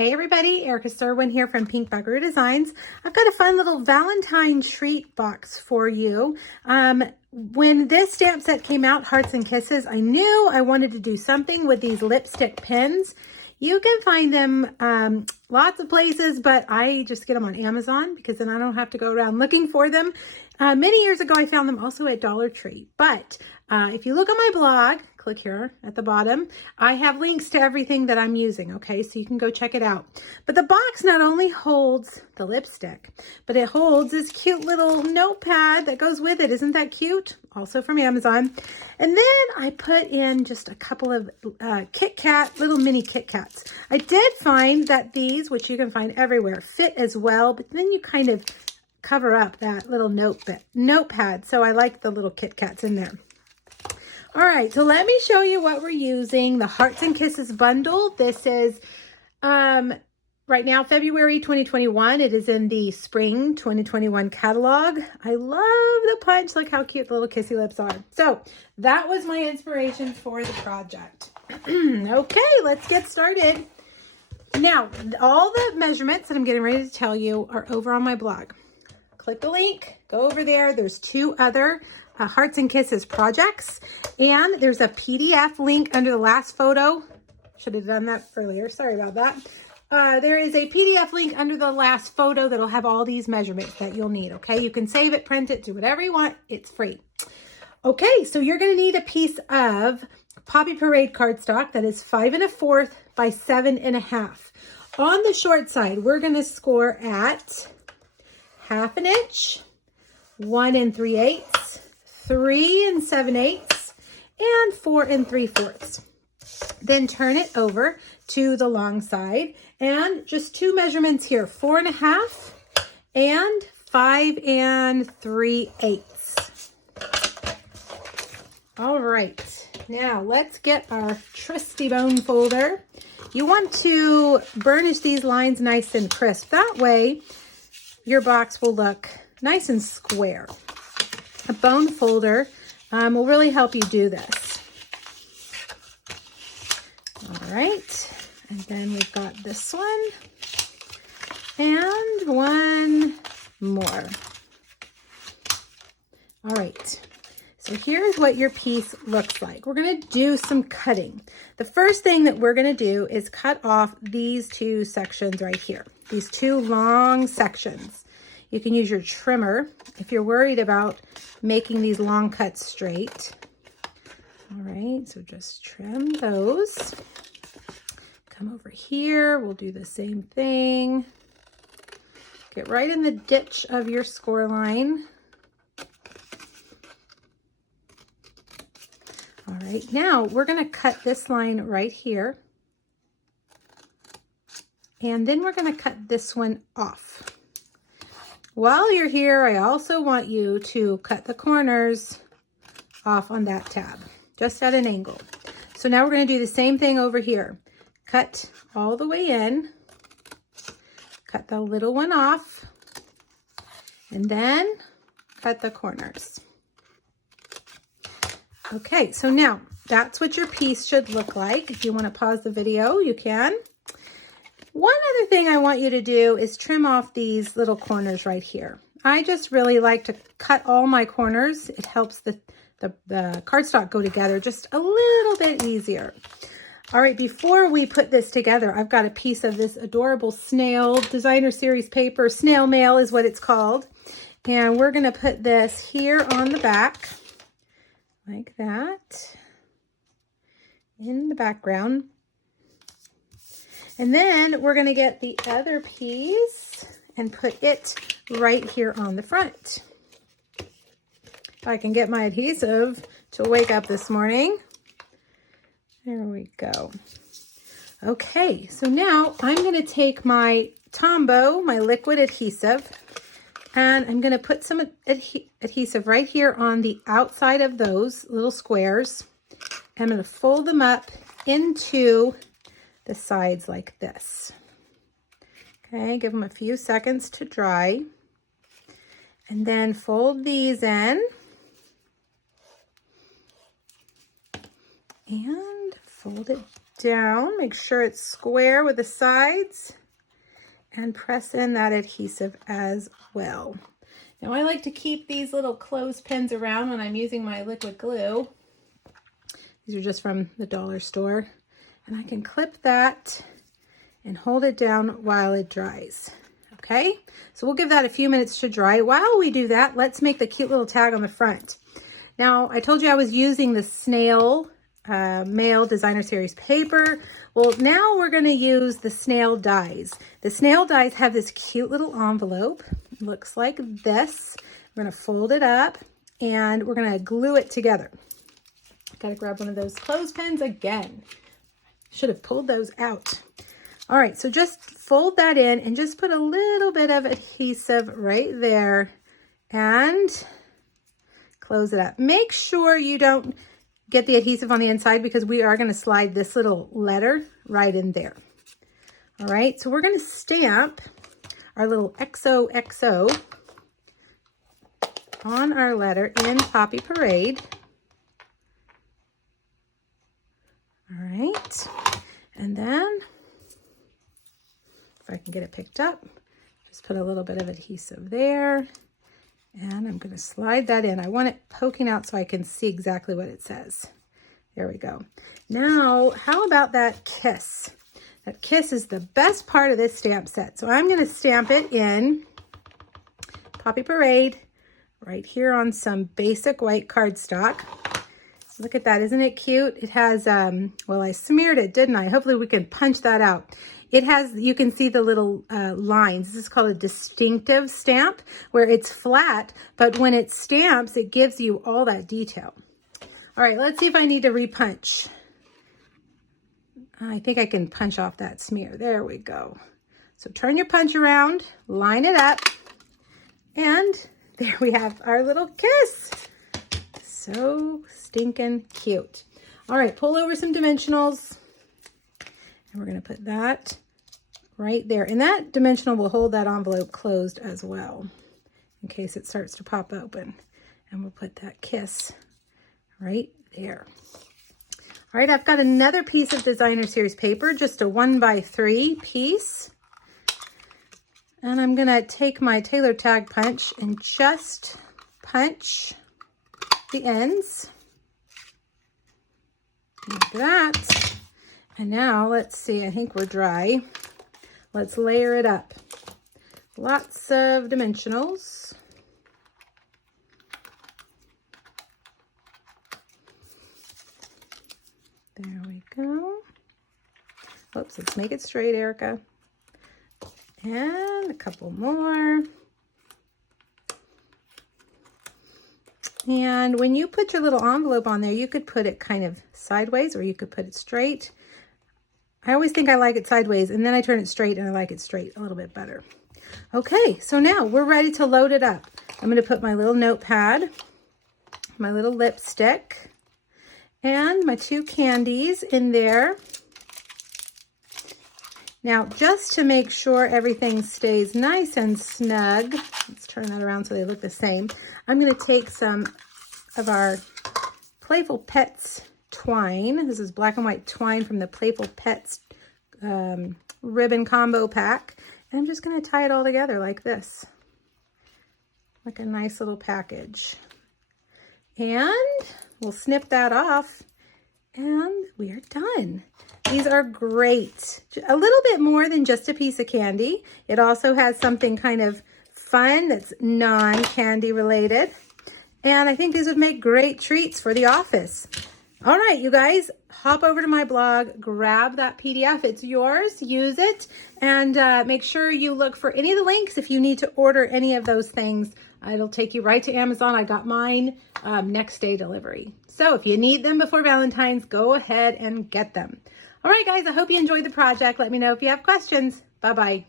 Hey everybody, Erica Serwin here from Pink Buckaroo Designs. I've got a fun little Valentine treat box for you. When this stamp set came out, Hearts and Kisses, I knew I wanted to do something with these lipstick pins. You can find them lots of places, but I just get them on Amazon because then I don't have to go around looking for them. Many years ago, I found them also at Dollar Tree. But if you look on my blog, click here at the bottom, I have links to everything that I'm using, okay? So you can go check it out. But the box not only holds the lipstick, but it holds this cute little notepad that goes with it. Isn't that cute? Also from Amazon. And then I put in just a couple of little mini Kit Kats. I did find that these, which you can find everywhere, fit as well, but then you kind of cover up that little notepad. So I like the little Kit Kats in there. All right, so let me show you what we're using. The Hearts and Kisses bundle. This is right now, February 2021. It is in the spring 2021 catalog. I love the punch. Look how cute the little kissy lips are. So that was my inspiration for the project. Okay, let's get started. Now, all the measurements that I'm getting ready to tell you are over on my blog. Click the link, go over there. There's two other Hearts and Kisses projects, and there's a PDF link under the last photo. Should have done that earlier. Sorry about that. There is a PDF link under the last photo that'll have all these measurements that you'll need, okay? You can save it, print it, do whatever you want. It's free. Okay, so you're going to need a piece of Poppy Parade cardstock that is 5 1/4 by 7 1/2. On the short side, we're going to score at 1/2 inch, 1 3/8, 3 7/8, and 4 3/4. Then turn it over to the long side and just two measurements here, 4 1/2 and 5 3/8. All right, now let's get our trusty bone folder. You want to burnish these lines nice and crisp. That way your box will look nice and square. A bone folder will really help you do this. All right, and then we've got this one and one more. All right, so here's what your piece looks like. We're going to do some cutting. The first thing that we're going to do is cut off these two sections right here, these two long sections. You can use your trimmer if you're worried about making these long cuts straight. All right, so just trim those. Come over here, we'll do the same thing. Get right in the ditch of your score line. All right, now we're gonna cut this line right here. And then we're gonna cut this one off. While you're here, I also want you to cut the corners off on that tab, just at an angle. So now we're going to do the same thing over here. Cut all the way in, cut the little one off, and then cut the corners. Okay, so now that's what your piece should look like. If you want to pause the video, you can. One other thing I want you to do is trim off these little corners right here. I just really like to cut all my corners. It helps the cardstock go together just a little bit easier. All right, before we put this together, I've got a piece of this adorable snail designer series paper. Snail mail is what it's called. And we're going to put this here on the back like that in the background. And then we're going to get the other piece and put it right here on the front. If I can get my adhesive to wake up this morning. There we go. Okay, so now I'm going to take my Tombow, my liquid adhesive, and I'm going to put some adhesive right here on the outside of those little squares. I'm going to fold them up into the sides like this. Okay, give them a few seconds to dry. And then fold these in. And fold it down. Make sure it's square with the sides and press in that adhesive as well. Now I like to keep these little clothespins around when I'm using my liquid glue. These are just from the dollar store. And I can clip that and hold it down while it dries. Okay, so we'll give that a few minutes to dry. While we do that, let's make the cute little tag on the front. Now, I told you I was using the Snail Mail Designer Series paper. Well, now we're going to use the snail dies. The snail dies have this cute little envelope. It looks like this. We're going to fold it up and we're going to glue it together. Got to grab one of those clothespins again. Should have pulled those out. All right, so just fold that in and just put a little bit of adhesive right there and close it up. Make sure you don't get the adhesive on the inside because we are going to slide this little letter right in there. All right, so we're going to stamp our little XOXO on our letter in Poppy Parade. All right, and then if I can get it picked up, just put a little bit of adhesive there. And I'm going to slide that in. I want it poking out so I can see exactly what it says. There we go. Now, how about that kiss? That kiss is the best part of this stamp set. So I'm going to stamp it in Poppy Parade right here on some basic white cardstock. Look at that. Isn't it cute? It has, well, I smeared it, didn't I? Hopefully we can punch that out. It has, you can see the little lines. This is called a distinctive stamp where it's flat, but when it stamps, it gives you all that detail. All right, let's see if I need to repunch. I think I can punch off that smear. There we go. So turn your punch around, line it up, and there we have our little kiss. So stinking cute. All right, pull over some dimensionals. And we're going to put that right there. And that dimensional will hold that envelope closed as well in case it starts to pop open. And we'll put that kiss right there. All right, I've got another piece of Designer Series paper, just a 1x3 piece. And I'm going to take my Taylor Tag Punch and just punch the ends like that. And now let's see, I think we're dry. Let's layer it up. Lots of dimensionals. There we go. Oops, let's make it straight, Erica. And a couple more. And when you put your little envelope on there, you could put it kind of sideways or you could put it straight. I always think I like it sideways and then I turn it straight and I like it straight a little bit better. Okay, so now we're ready to load it up. I'm going to put my little notepad, my little lipstick, and my 2 candies in there. Now, just to make sure everything stays nice and snug, let's turn that around so they look the same. I'm going to take some of our Playful Pets twine. This is black and white twine from the Playful Pets ribbon combo pack. And I'm just going to tie it all together like this. Like a nice little package. And we'll snip that off. And we are done. These are great. A little bit more than just a piece of candy. It also has something kind of fun that's non-candy related. And I think these would make great treats for the office. All right, you guys, hop over to my blog, grab that PDF. It's yours, use it, and make sure you look for any of the links if you need to order any of those things. It'll take you right to Amazon. I got mine next day delivery. So if you need them before Valentine's, go ahead and get them. All right, guys, I hope you enjoyed the project. Let me know if you have questions. Bye-bye.